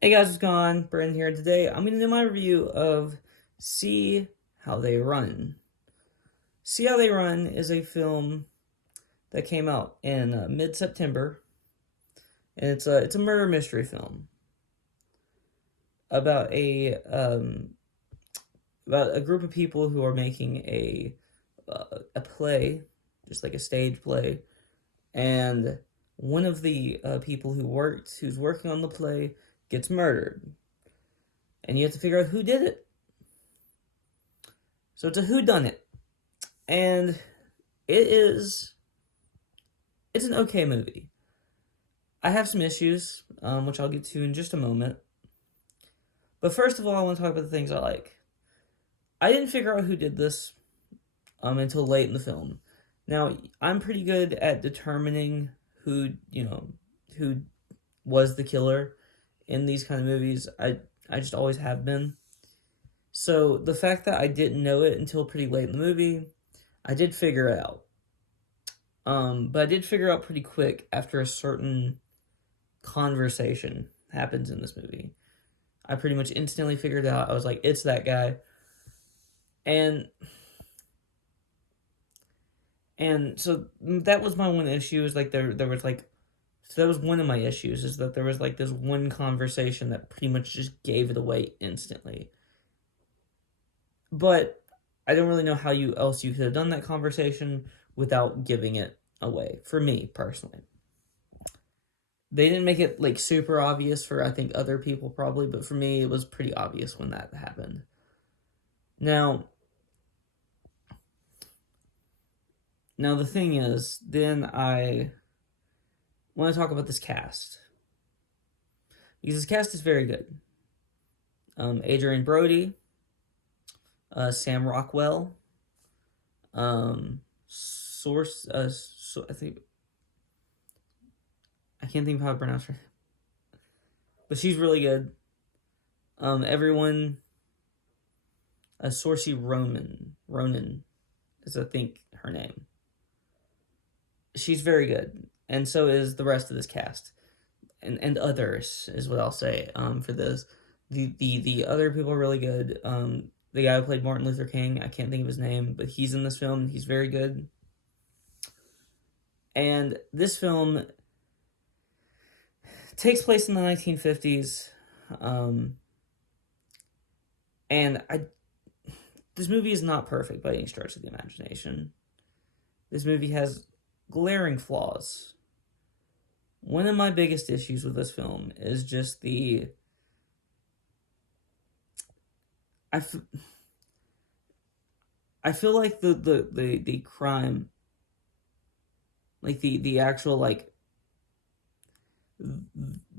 Hey guys, what's going on? Brandon here. Today I'm going to do my review of See How They Run. See How They Run is a film that came out in mid-September, and it's a murder mystery film about a group of people who are making a play, just like a stage play, and one of the people who's working on the play gets murdered, and you have to figure out who did it. So it's a whodunit, and it is it's an okay movie. I have some issues, which I'll get to in just a moment. But first of all, I want to talk about the things I like. I didn't figure out who did this until late in the film. Now, I'm pretty good at determining who was the killer in these kind of movies. I just always have been. So the fact that I didn't know it until pretty late in the movie, I did figure it out. But I did figure out pretty quick after a certain conversation happens in this movie. I pretty much instantly figured it out. I was like, it's that guy. And so that was my one issue, is like there was like, so that was one of my issues, is that there was like this one conversation that pretty much just gave it away instantly. But I don't really know how else you could have done that conversation without giving it away, for me personally. They didn't make it like super obvious for, I think, other people probably, but for me it was pretty obvious when that happened. Now, the thing is, then I want to talk about this cast, because this cast is very good. Adrian Brody, Sam Rockwell, I think, I can't think of how to pronounce her, but she's really good. Everyone, Saoirse Ronan is, I think, her name. She's very good, and so is the rest of this cast, and others is what I'll say. For this, the other people are really good. The guy who played Martin Luther King, I can't think of his name, but he's in this film. And he's very good. And this film takes place in the 1950s, and this movie is not perfect by any stretch of the imagination. This movie has glaring flaws. One of my biggest issues with this film is just I, f- I feel like the crime, like the actual, like,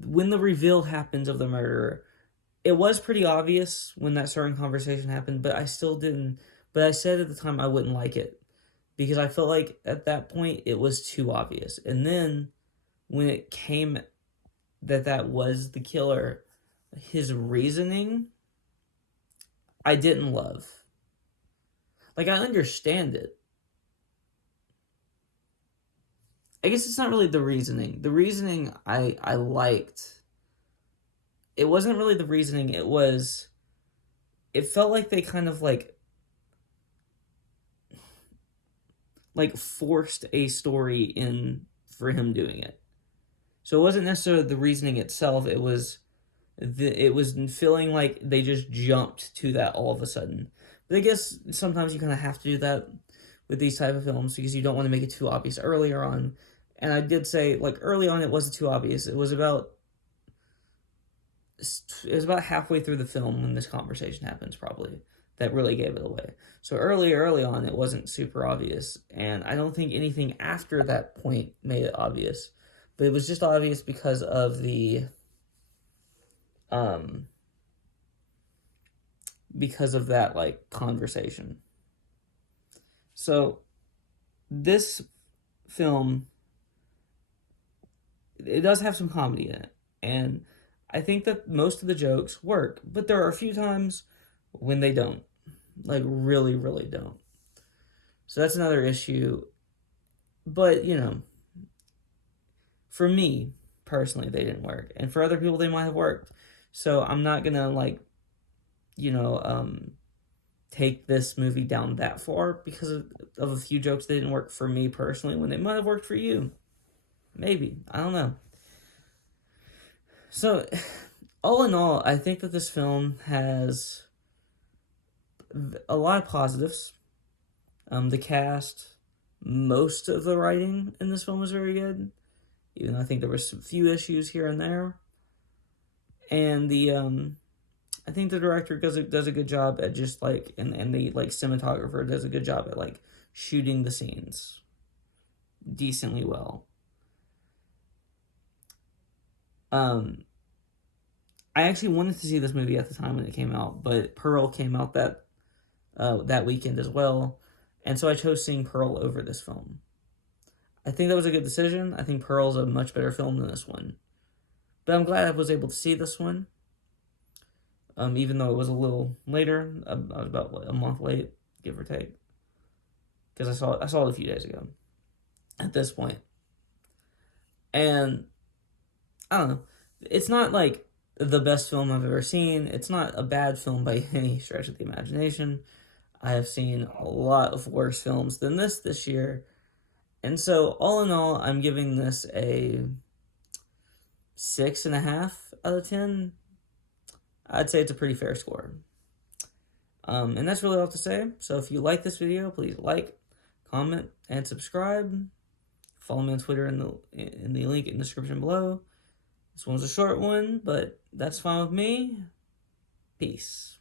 when the reveal happens of the murderer, it was pretty obvious when that certain conversation happened, but I still didn't. But I said at the time I wouldn't like it, because I felt like at that point it was too obvious. And then when it came that was the killer, his reasoning, I didn't love. Like, I understand it. I guess it's not really the reasoning. The reasoning I liked. It wasn't really the reasoning. It felt like they kind of like forced a story in for him doing it. So it wasn't necessarily the reasoning itself. It was feeling like they just jumped to that all of a sudden. But I guess sometimes you kind of have to do that with these type of films, because you don't want to make it too obvious earlier on. And I did say, like, early on it wasn't too obvious. It was about halfway through the film when this conversation happens, probably, that really gave it away. So early on it wasn't super obvious, and I don't think anything after that point made it obvious. But it was just obvious um because of that, like, conversation. So this film, it does have some comedy in it, and I think that most of the jokes work, but there are a few times when they don't, like, really, really don't. So that's another issue. But, for me personally, they didn't work, and for other people, they might have worked. So I'm not gonna like, you know, take this movie down that far because of a few jokes that didn't work for me personally when they might have worked for you. Maybe. I don't know. So, all in all, I think that this film has a lot of positives. The cast, most of the writing in this film was very good, even though I think there were some few issues here and there. And I think the director does a good job at just like, and the like cinematographer does a good job at like shooting the scenes decently well. Um, I actually wanted to see this movie at the time when it came out, but Pearl came out that weekend as well, and so I chose seeing Pearl over this film. I think that was a good decision. I think Pearl's a much better film than this one, but I'm glad I was able to see this one. Even though it was a little later, I was about what, a month late, give or take, because I saw it a few days ago. At this point, and I don't know, it's not like the best film I've ever seen. It's not a bad film by any stretch of the imagination. I have seen a lot of worse films than this year. And so, all in all, I'm giving this a 6.5 out of 10. I'd say it's a pretty fair score. And that's really all I have to say. So, if you like this video, please like, comment, and subscribe. Follow me on Twitter in the link in the description below. This one's a short one, but that's fine with me. Peace.